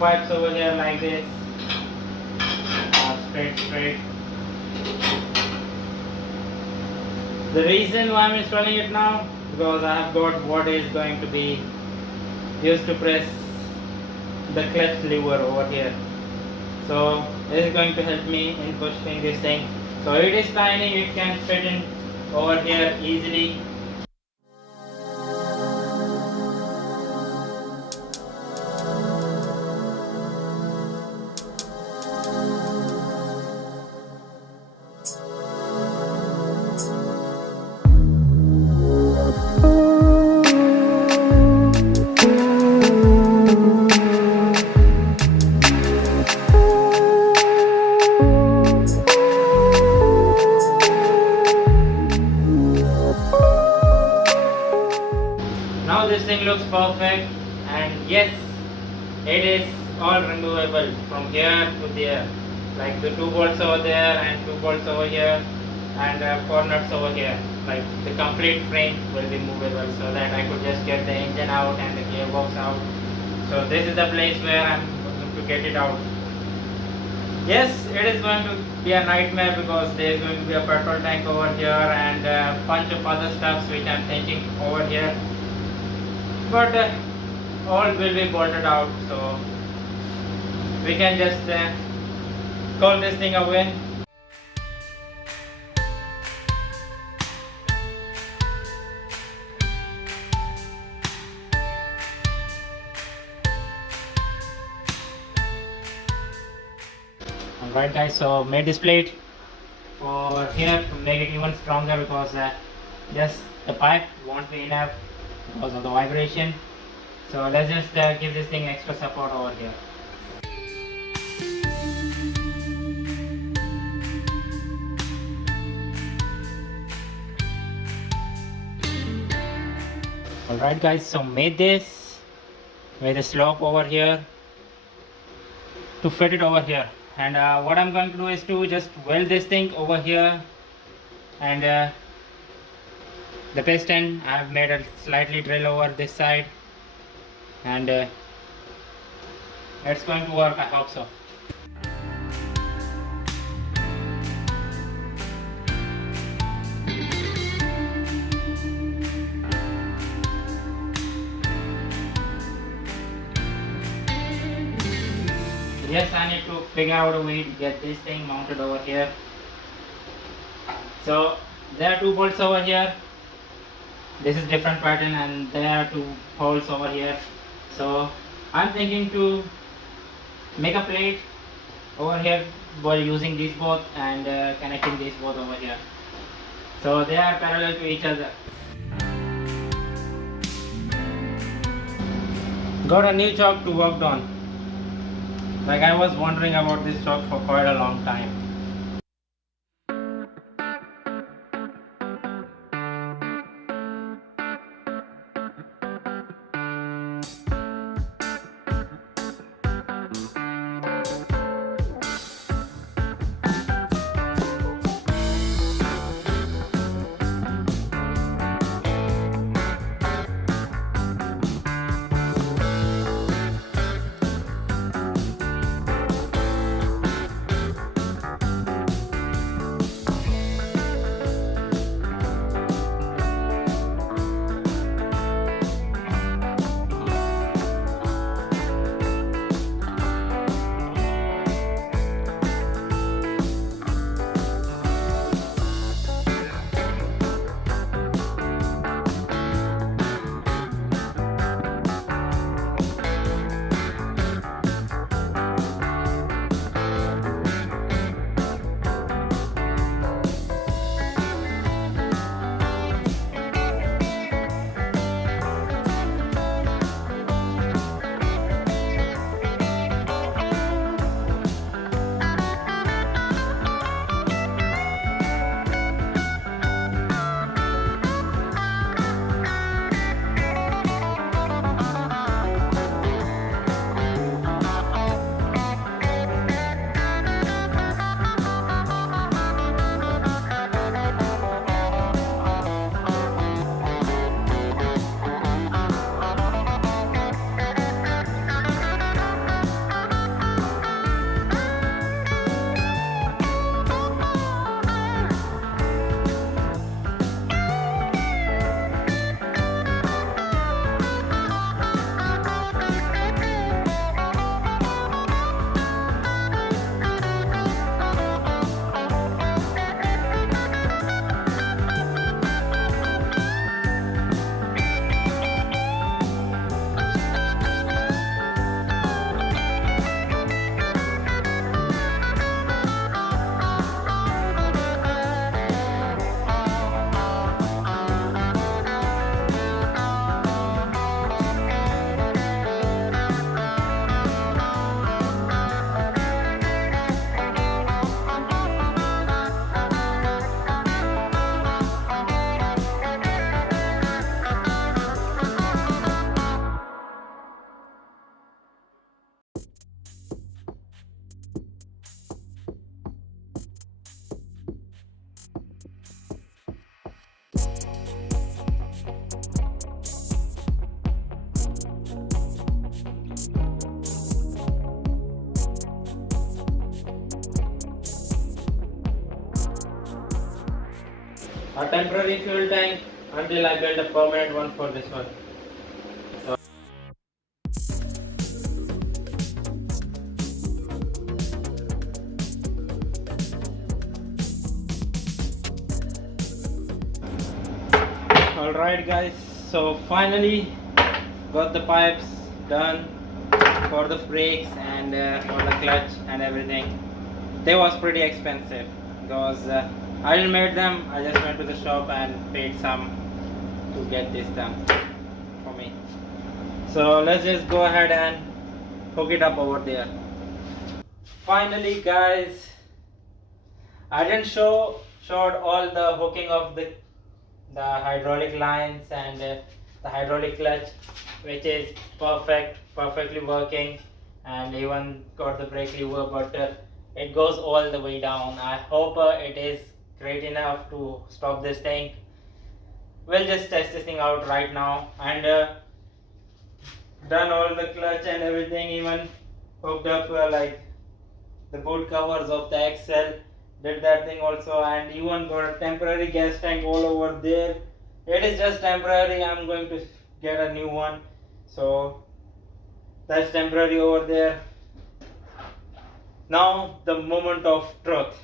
pipes over here like this, straight. The reason why I'm installing it now, because I have got what is going to be used to press the clutch lever over here. So this is going to help me in pushing this thing. So it is tiny, it can fit in over here easily. Now this thing looks perfect, and yes, it is all removable from here to there, like the 2 bolts over there and 2 bolts over here, and 4 nuts over here. Like the complete frame will be movable, so that I could just get the engine out and the gearbox out. So this is the place where I'm going to get it out. Yes, it is going to be a nightmare because there is going to be a petrol tank over here and a bunch of other stuffs which I'm thinking over here. But all will be bolted out, so we can just call this thing a win. Alright guys, so made this plate for here to make it even stronger, because just the pipe won't be enough because of the vibration. So let's just give this thing extra support over here. Alright guys, so made this with a slope over here to fit it over here, and what I'm going to do is to just weld this thing over here, and the piston I've made a slightly drill over this side, and it's going to work, I hope so. Yes, I need to figure out a way to get this thing mounted over here. So there are 2 bolts over here. This is different pattern, and there are 2 holes over here. So I'm thinking to make a plate over here by using these both and connecting these both over here. So they are parallel to each other. Got a new chalk to work on. Like, I was wondering about this chalk for quite a long time. a temporary fuel tank until I build a permanent one for this one. So, alright guys, so finally got the pipes done for the brakes and for the clutch and everything. They was pretty expensive because I didn't made them. I just went to the shop and paid some to get this done for me. So let's just go ahead and hook it up over there. Finally guys, I didn't showed all the hooking of the hydraulic lines and the hydraulic clutch, which is perfectly working, and even got the brake lever, but it goes all the way down. I hope it is great enough to stop this thing. We'll just test this thing out right now, and done all the clutch and everything, even hooked up like the boot covers of the axle, did that thing also, and even got a temporary gas tank all over there. It is just temporary. I'm going to get a new one, so that's temporary over there. Now the moment of truth.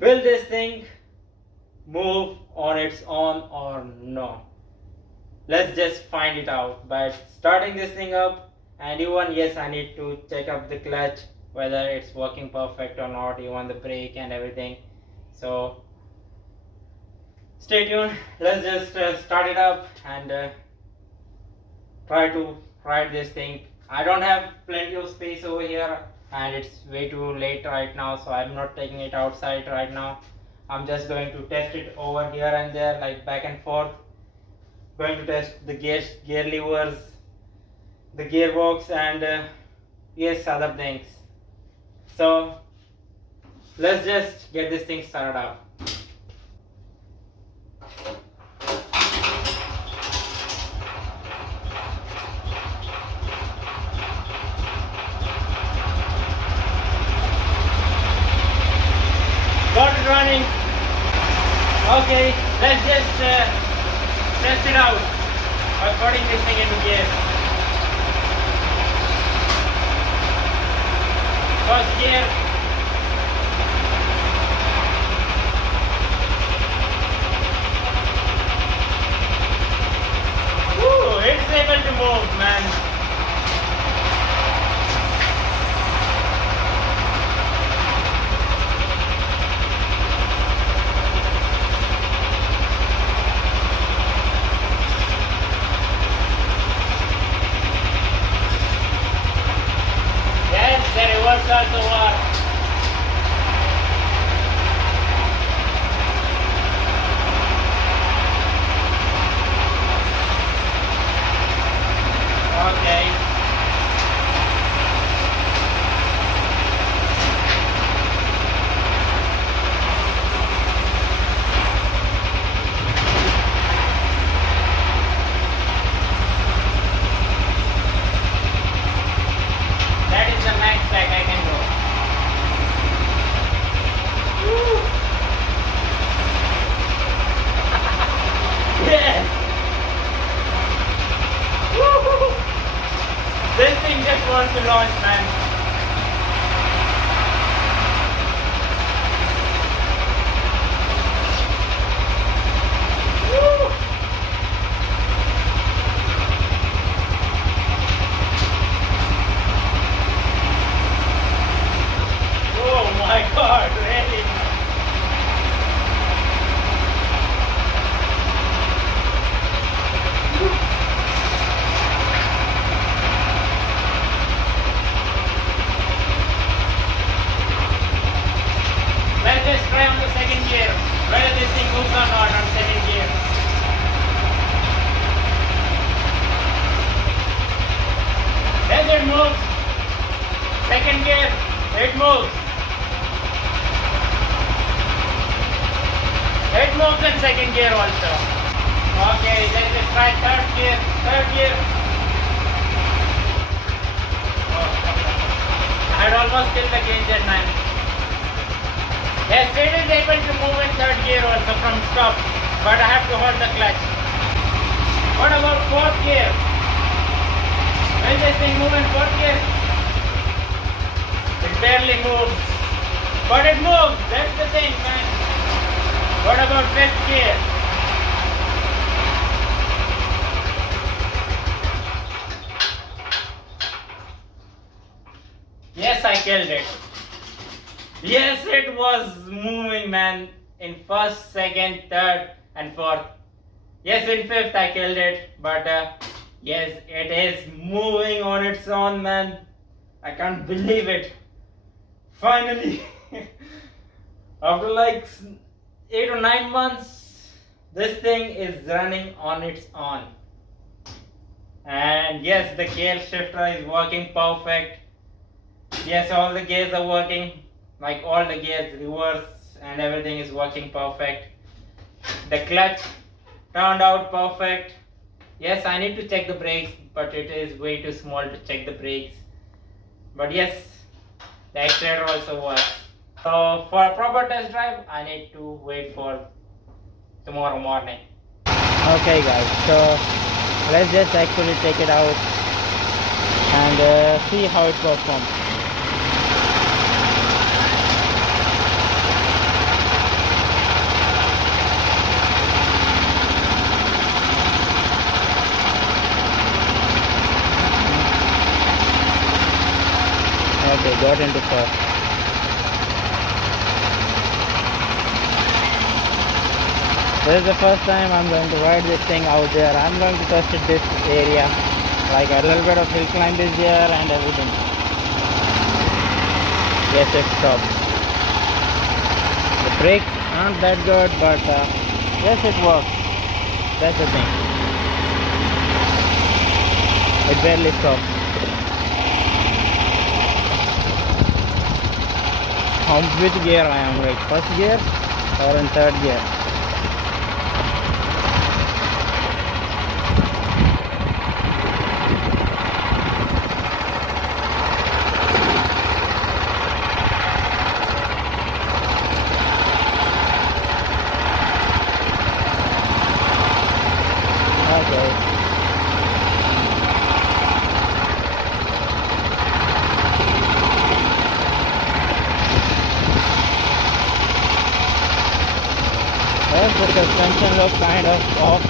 Will this thing move on its own or no? Let's just find it out by starting this thing up. And even yes, I need to check up the clutch, whether it's working perfect or not, even the brake and everything. So stay tuned. Let's just start it up and try to ride this thing. I don't have plenty of space over here, and it's way too late right now, so I'm not taking it outside right now. I'm just going to test it over here and there, like back and forth. Going to test the gear levers, the gearbox, and yes, other things. So let's just get this thing started up. Got it running. Okay, let's just test it out by putting this thing into gear. First gear. Woo, it's able to move, man. Also work. Okay. That is the max back I can go. Yes! Woo-hoo. This thing just wants to launch, man. Woo. Oh my God, really? Let's just try on the second gear, whether this thing moves or not on second gear. Yes, it moves. Second gear, it moves. It moves in second gear also. Okay, let's just try third gear. Third gear. Oh, I had almost killed the engine, man. Yes, it is able to move in third gear also from stop, but I have to hold the clutch. What about fourth gear? Will this thing move in fourth gear? It barely moves. But it moves, that's the thing, man. What about fifth gear? Yes, I killed it. Yes, it was moving, man. In first, second, third, and fourth. Yes, in fifth I killed it, but yes, it is moving on its own, man. I can't believe it. Finally, after like 8 or 9 months, this thing is running on its own. And yes, the gear shifter is working perfect. Yes, all the gears are working, like all the gears, reverse and everything is working perfect. The clutch turned out perfect. Yes, I need to check the brakes, but it is way too small to check the brakes. But yes, the accelerator also works. So for a proper test drive, I need to wait for tomorrow morning. Okay guys, so let's just actually take it out and see how it performs. Okay, got into first. This is the first time I'm going to ride this thing out there. I'm going to test it this area. Like a little bit of hill climb is there and everything. Yes, it stopped. The brakes aren't that good, but yes, it works. That's the thing. It barely stopped. Which gear I am, right? First gear or in third gear? Okay. Yes, the suspension looks kind of off.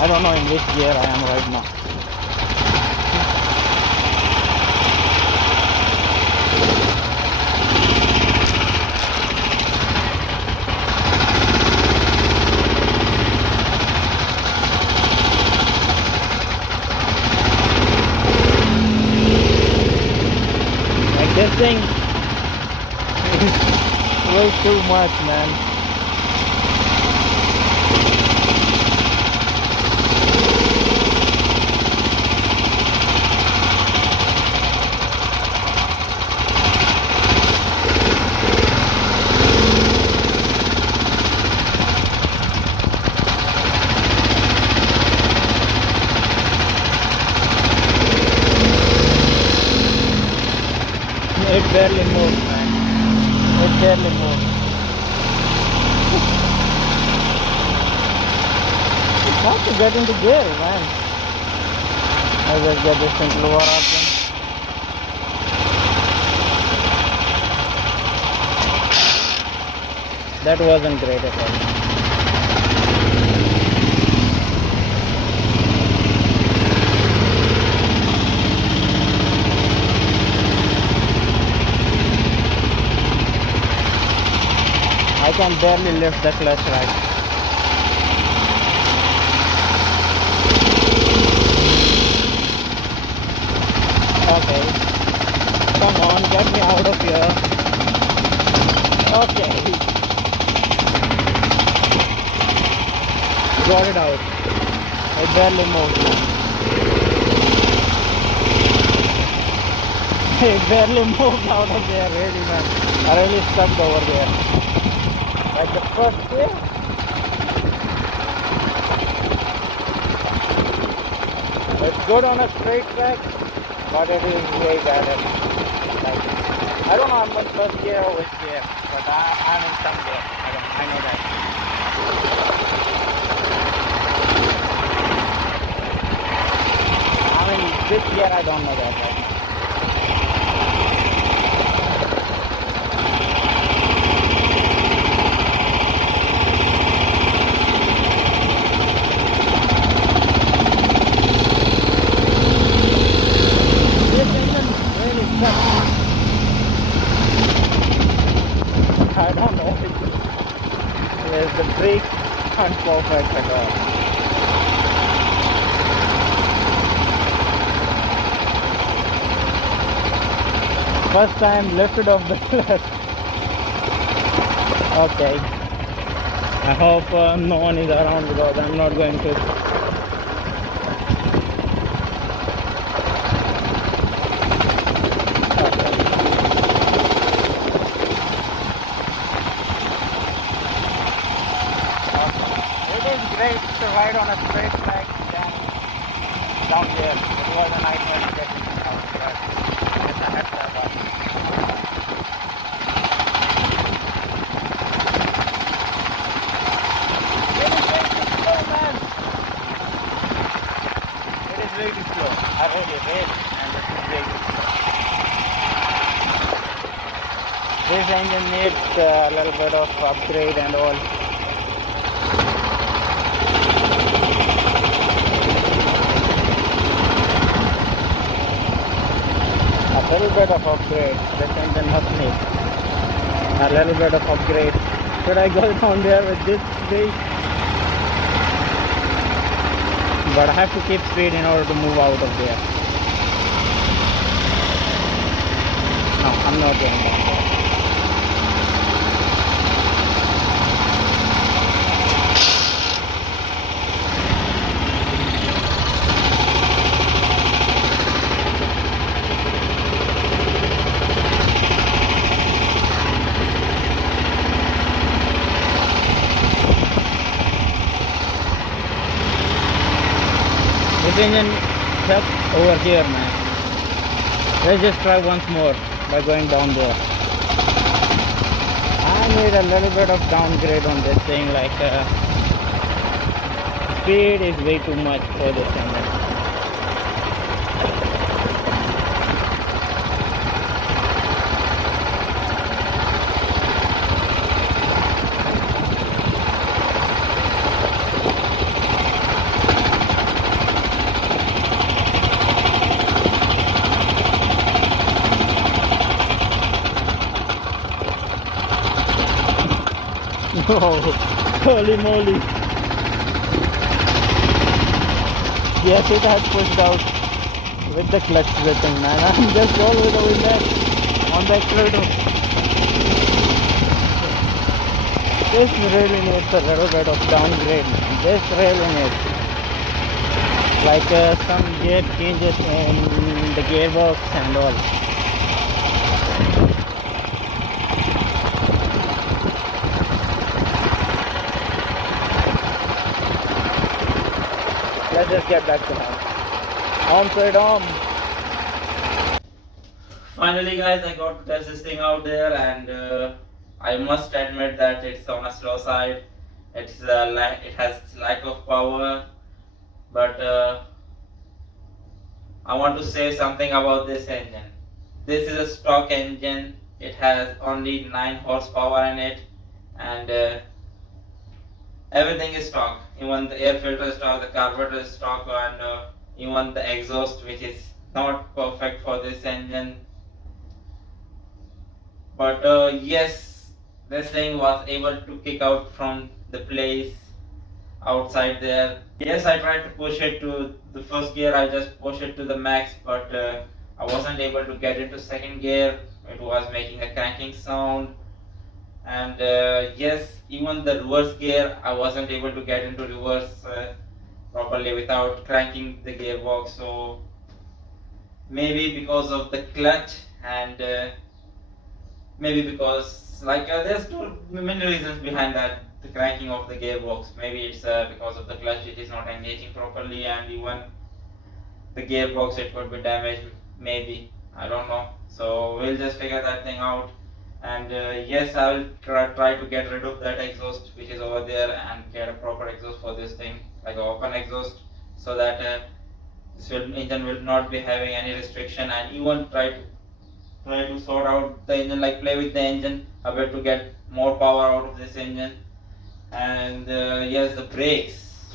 I don't know in which gear I am right now. Like this thing way too much, man. It barely moves, man. It barely moves. It's hard to get into gear, man. I'll just get this thing lower option. That wasn't great at all. I can barely lift the clutch right. Okay. Come on, get me out of here. Okay. Got it out. It barely moved. It barely moved out of there, really, man. I really stuck over there. Like the first gear. It's good on a straight track, but it is way better. Like, I don't know I'm in first gear or which gear, but I'm in some gear. I know that. I mean, this gear I don't know that right now. This engine really sucks. I don't know. Yes, the brakes aren't perfect at all. First time lifted off the clutch. Okay. I hope no one is around because I'm not going to. It is great to ride on a straight track down here. It was a nightmare to get out here. Just a heads up. It is way too slow, man. It is way too slow. I really hate, and this is way too slow. This engine needs a little bit of upgrade and all. A little bit of upgrade. This engine must need a little bit of upgrade. Should I go down there with this speed? But I have to keep speed in order to move out of there. No, I'm not going down there. This engine sucks over here, man. Let's just try once more by going down there. I need a little bit of downgrade on this thing, like speed is way too much for this engine. Oh, holy moly. Yes, it has pushed out with the clutch slipping, man. I'm just all the way there on the accelerator. This really needs a little bit of downgrade, man. This really needs like some gear changes in the gearbox and all. Let's just get back to home. Home sweet home. Finally, guys, I got to test this thing out there, and I must admit that it's on a slow side. It has lack of power, but I want to say something about this engine. This is a stock engine. It has only 9 horsepower in it, and everything is stock. Even the air filter is stock, the carburetor is stock, and even the exhaust, which is not perfect for this engine. But yes, this thing was able to kick out from the place outside there. Yes, I tried to push it to the first gear. I just pushed it to the max, but I wasn't able to get into second gear. It was making a cranking sound. And yes, even the reverse gear, I wasn't able to get into reverse properly without cranking the gearbox. So maybe because of the clutch, and maybe because there's many reasons behind that, the cranking of the gearbox. Maybe it's because of the clutch, it is not engaging properly, and even the gearbox, it could be damaged maybe, I don't know. So we'll just figure that thing out. And yes, I will try to get rid of that exhaust which is over there and get a proper exhaust for this thing, like an open exhaust, so that engine will not be having any restriction. And even try to sort out the engine, like play with the engine a bit to get more power out of this engine. And yes, the brakes,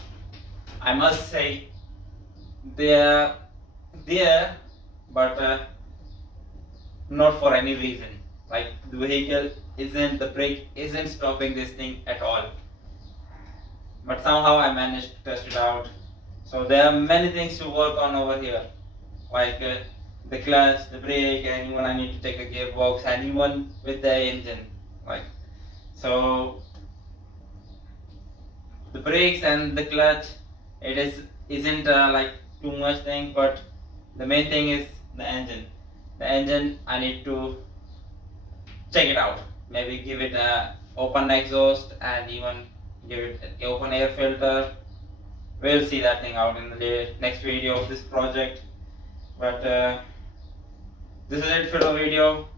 I must say, they are there, but not for any reason. Like the vehicle isn't, the brake isn't stopping this thing at all. But somehow I managed to test it out. So there are many things to work on over here, like the clutch, the brake, and even I need to take a gearbox, and even with the engine. Like, so the brakes and the clutch, isn't like too much thing, but the main thing is the engine. The engine, I need to check it out. Maybe give it a open exhaust and even give it an open air filter. We'll see that thing out in the next video of this project. But this is it for the video.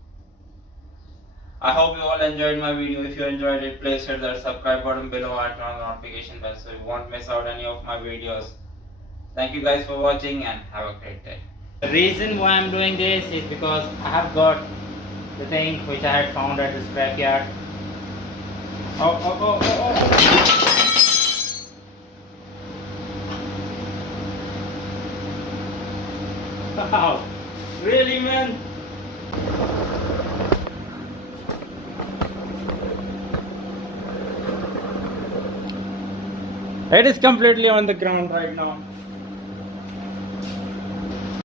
I hope you all enjoyed my video. If you enjoyed it, please hit that subscribe button below and turn on the notification bell so you won't miss out any of my videos. Thank you guys for watching and have a great day. The reason why I'm doing this is because I have got the thing which I had found at the scrapyard. Oh. Wow, really, man? It is completely on the ground right now.